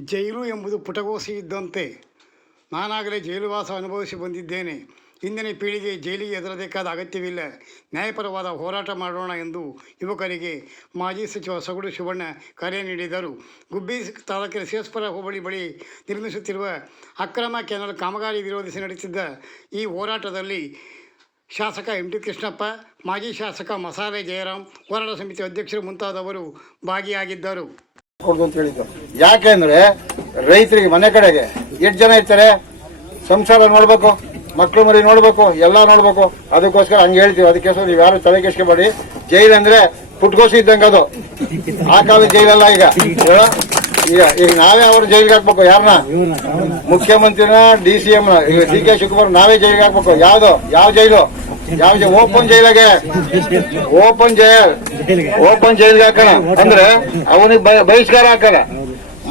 ಜೈಲು ಎಂಬುದು ಪುಟಗೋಸಿ ಇದ್ದಂತೆ. ನಾನಾಗಲೇ ಜೈಲುವಾಸ ಅನುಭವಿಸಿ ಬಂದಿದ್ದೇನೆ. ಇಂದಿನ ಪೀಳಿಗೆ ಜೈಲಿಗೆ ಎದುರಬೇಕಾದ ಅಗತ್ಯವಿಲ್ಲ. ನ್ಯಾಯಪರವಾದ ಹೋರಾಟ ಮಾಡೋಣ ಎಂದು ಯುವಕರಿಗೆ ಮಾಜಿ ಸಚಿವ ಸೊಗಡು ಶಿವಣ್ಣ ಕರೆ ನೀಡಿದರು. ಗುಬ್ಬಿ ತಾಲೂಕಿನ ಸೇಸ್ಪುರ ಹೋಬಳಿ ಬಳಿ ನಿರ್ಮಿಸುತ್ತಿರುವ ಅಕ್ರಮ ಕೆನಲ್ ಕಾಮಗಾರಿ ವಿರೋಧಿಸಿ ನಡೆಸಿದ್ದ ಈ ಹೋರಾಟದಲ್ಲಿ ಶಾಸಕ ಎಂ ಟಿ ಕೃಷ್ಣಪ್ಪ, ಮಾಜಿ ಶಾಸಕ ಮಸಾಲೆ ಜಯರಾಮ್ ಹೋರಾಟ ಸಮಿತಿ ಅಧ್ಯಕ್ಷರು ಮುಂತಾದವರು ಭಾಗಿಯಾಗಿದ್ದರು. ಕೊಡ್ದು ಅಂತ ಹೇಳಿದ್ದು. ಯಾಕೆಂದ್ರೆ ರೈತರಿಗೆ ಮನೆ ಕಡೆಗೆ ಎಷ್ಟು ಜನ ಇರ್ತಾರೆ? ಸಂಸಾರ ನೋಡ್ಬೇಕು, ಮಕ್ಳು ಮರಿ ನೋಡ್ಬೇಕು, ಎಲ್ಲ ನೋಡ್ಬೇಕು. ಅದಕ್ಕೋಸ್ಕರ ಹಂಗೆ ಹೇಳ್ತೀವಿ. ಅದಕ್ಕೋಸ್ಕರ ನೀವು ಯಾರು ತಲೆ ಕೆಸ್ಕೊಬೇಡಿ ಜೈಲ್ ಅಂದ್ರೆ ಪುಟ್ಕೋಸಿ ಇದ್ದಂಗೆ ಅದು. ಆ ಕಾಲದ ಜೈಲಲ್ಲ ಈಗ. ಈಗ ಈಗ ನಾವೇ ಅವ್ರ ಜೈಲಿಗೆ ಹಾಕ್ಬೇಕು ಯಾರನ್ನ ಮುಖ್ಯಮಂತ್ರಿನ, ಡಿ ಸಿ ಎಂ ಈಗ ಡಿ ಕೆ ಶಿವಕುಮಾರ್ ನಾವೇ ಜೈಲಿಗೆ ಹಾಕ್ಬೇಕು. ಯಾವ್ದು? ಯಾವ ಜೈಲು? ಯಾವ ಓಪನ್ ಜೈಲಾಗೆ ಓಪನ್ ಜೈಲ್. ಓಪನ್ ಜೈಲ್ಗೆ ಹಾಕಣ. ಅಂದ್ರೆ ಅವನಿಗೆ ಬಹಿಷ್ಕಾರ ಹಾಕೋಣ.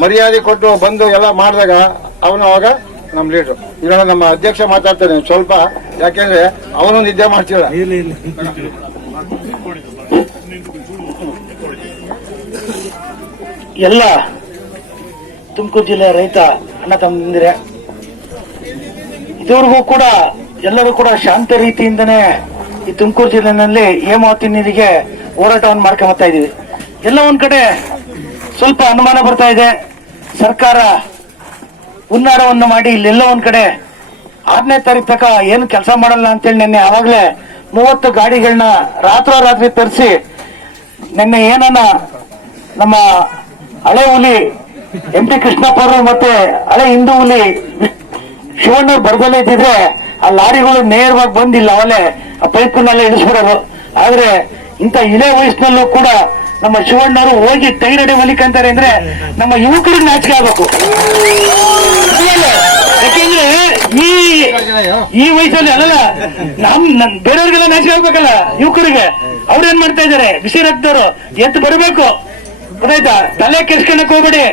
ಮರ್ಯಾದೆ ಕೊಟ್ಟು ಬಂದು ಎಲ್ಲ ಮಾಡಿದಾಗ ಅವನು ಅವಾಗ ನಮ್ ಲೀಡರ್ ಈಗ ನಮ್ಮ ಅಧ್ಯಕ್ಷ ಮಾತಾಡ್ತಾನೆ. ಸ್ವಲ್ಪ, ಯಾಕೆಂದ್ರೆ ಅವನು ನಿದ್ದೆ ಮಾಡ್ತಿಲ್ಲ. ಎಲ್ಲ ತುಮಕೂರು ಜಿಲ್ಲೆ ರೈತ ಅಣ್ಣ ತಮ್ಮಂದಿರೆ, ಇದುವರೆಗೂ ಕೂಡ ಎಲ್ಲರೂ ಕೂಡ ಶಾಂತ ರೀತಿಯಿಂದನೇ ಈ ತುಮಕೂರು ಜಿಲ್ಲೆನಲ್ಲಿ ಹೇಮಾವತಿ ನೀರಿಗೆ ಹೋರಾಟವನ್ನು ಮಾಡ್ಕೊಂಬತ್ತಾ ಇದೀವಿ ಎಲ್ಲ ಒಂದ್ ಕಡೆ ಸ್ವಲ್ಪ ಅನುಮಾನ ಬರ್ತಾ ಇದೆ. ಸರ್ಕಾರ ಹುನ್ನಾರವನ್ನು ಮಾಡಿ ಇಲ್ಲೆಲ್ಲ ಒಂದ್ ಕಡೆ ಆರನೇ ತಾರೀಕು ತನಕ ಏನು ಕೆಲಸ ಮಾಡಲ್ಲ ಅಂತೇಳಿ ನಿನ್ನೆ ಆವಾಗಲೇ ಮೂವತ್ತು ಗಾಡಿಗಳನ್ನ ರಾತ್ರೋರಾತ್ರಿ ತರಿಸಿ ನಿನ್ನೆ ಏನನ್ನ ನಮ್ಮ ಹಳೆ ಹುಲಿ ಎಂ ಟಿ ಕೃಷ್ಣಪ್ಪ ಮತ್ತೆ ಹಳೆ ಹಿಂದೂ ಹುಲಿ ಶಿವಣ್ಣ ಬರ್ದಲ್ಲೇ ಇದ್ದಿದ್ರೆ ಆ ಲಾರಿಗಳು ನೇರವಾಗಿ ಬಂದಿಲ್ಲ ಅವಲೇ ಆ ಪೈಪ್ನೆಲ್ಲ ಇಳಿಸ್ಬಿಡೋರು ಆದ್ರೆ ಇಂಥ ಇಳೆ ವಯಸ್ಸಿನಲ್ಲೂ ಕೂಡ ನಮ್ಮ ಶಿವಣ್ಣರು ಹೋಗಿ ತೈರಡೆ ಹೊಲಿಕಂತಾರೆ ಅಂದ್ರೆ ನಮ್ಮ ಯುವಕರಿಗೆ ನಾಚಿಕೆ ಆಗ್ಬೇಕು. ಯಾಕೆಂದ್ರೆ ಈ ಈ ವಯಸ್ಸಲ್ಲಿ ಅಲ್ಲಲ್ಲ, ನಮ್ ಬೇರೆಯವ್ರಿಗೆಲ್ಲ ನಾಚಿಕೆ ಆಗ್ಬೇಕಲ್ಲ ಯುವಕರಿಗೆ. ಅವ್ರು ಏನ್ ಮಾಡ್ತಾ ಇದಾರೆ ಬಿಸಿ ರಕ್ತದವರು. ಎದ್ದು ಬರಬೇಕು. ಗೊತ್ತಾಯ್ತಾ? ತಲೆ ಕೆಡ್ಸ್ಕೊಳಕ್ ಹೋಗ್ಬೇಡಿ.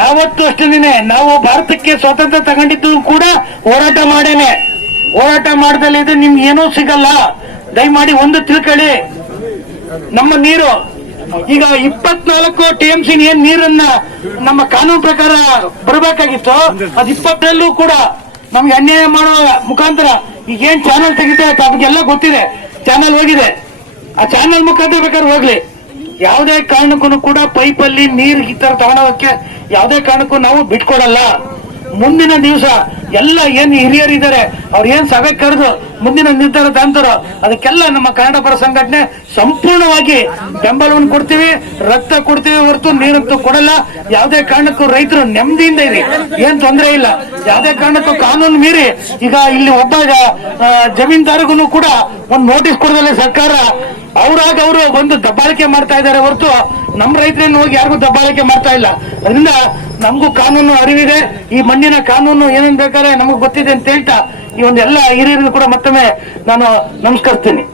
ಯಾವತ್ತು ಅಷ್ಟೇನೆ ನಾವು ಭಾರತಕ್ಕೆ ಸ್ವಾತಂತ್ರ್ಯ ತಗೊಂಡಿದ್ದು ಕೂಡ ಹೋರಾಟ ಮಾಡೇನೆ. ಹೋರಾಟ ಮಾಡದಲ್ಲಿ ಇದ್ರೆ ನಿಮ್ಗೆ ಏನೂ ಸಿಗಲ್ಲ. ದಯಮಾಡಿ ಒಂದು ತಿಳ್ಕೊಳ್ಳಿ ನಮ್ಮ ನೀರು, ಈಗ ಇಪ್ಪತ್ನಾಲ್ಕು ಟಿ ಎಂ ಸಿ ಏನ್ ನೀರನ್ನ ನಮ್ಮ ಕಾನೂನು ಪ್ರಕಾರ ಬರಬೇಕಾಗಿತ್ತು, ಅದ್ ಇಪ್ಪತ್ತರಲ್ಲೂ ಕೂಡ ನಮ್ಗೆ ಅನ್ಯಾಯ ಮಾಡೋ ಮುಖಾಂತರ ಈಗ ಏನ್ ಚಾನಲ್ ತೆಗಿತೆ ತಮಗೆಲ್ಲ ಗೊತ್ತಿದೆ. ಚಾನಲ್ ಹೋಗಿದೆ. ಆ ಚಾನಲ್ ಮುಖಾಂತರ ಬೇಕಾದ್ರೆ ಹೋಗ್ಲಿ. ಯಾವುದೇ ಕಾರಣಕ್ಕೂ ಕೂಡ ಪೈಪಲ್ಲಿ ನೀರು ಈ ತರ ತಗೊಳೋದಕ್ಕೆ ಯಾವುದೇ ಕಾರಣಕ್ಕೂ ನಾವು ಬಿಟ್ಕೊಡಲ್ಲ. ಮುಂದಿನ ದಿವಸ ಎಲ್ಲ ಏನ್ ಹಿರಿಯರಿದ್ದಾರೆ ಅವ್ರು ಏನ್ ಸಭೆ ಕರೆದು ಮುಂದಿನ ನಿರ್ಧಾರ ತಾಂತರು ಅದಕ್ಕೆಲ್ಲ ನಮ್ಮ ಕನ್ನಡ ಪರ ಸಂಘಟನೆ ಸಂಪೂರ್ಣವಾಗಿ ಬೆಂಬಲವನ್ನು ಕೊಡ್ತೀವಿ. ರಕ್ತ ಕೊಡ್ತೀವಿ ಹೊರತು ನೀರಂತೂ ಕೊಡಲ್ಲ. ಯಾವುದೇ ಕಾರಣಕ್ಕೂ ರೈತರು ನೆಮ್ಮದಿಯಿಂದ ಇರಿ. ಏನ್ ತೊಂದರೆ ಇಲ್ಲ. ಯಾವುದೇ ಕಾರಣಕ್ಕೂ ಕಾನೂನು ಮೀರಿ. ಈಗ ಇಲ್ಲಿ ಒಬ್ಬ ಜಮೀನ್ದಾರ್ಗು ಕೂಡ ಒಂದು ನೋಟಿಸ್ ಕೊಡದಲ್ಲ ಸರ್ಕಾರ ಅವ್ರಾಗ ಅವರು ಒಂದು ದಬ್ಬಾಳಿಕೆ ಮಾಡ್ತಾ ಇದ್ದಾರೆ ಹೊರತು ನಮ್ಮ ರೈತರನ್ನು ಹೋಗಿ ಯಾರಿಗೂ ದಬ್ಬಾಳಿಕೆ ಮಾಡ್ತಾ ಇಲ್ಲ. ಅದರಿಂದ ನಮಗೂ ಕಾನೂನು ಅರಿವಿದೆ. ಈ ಮಣ್ಣಿನ ಕಾನೂನು ಏನೇನ್ ಬೇಕಾದ್ರೆ ನಮಗ್ ಗೊತ್ತಿದೆ ಅಂತ ಹೇಳ್ತಾ ಈ ಒಂದು ಎಲ್ಲ ಹಿರಿಯರಿಗೂ ಕೂಡ ಮತ್ತೊಮ್ಮೆ ನಾನು ನಮಸ್ಕರಿಸ್ತೀನಿ.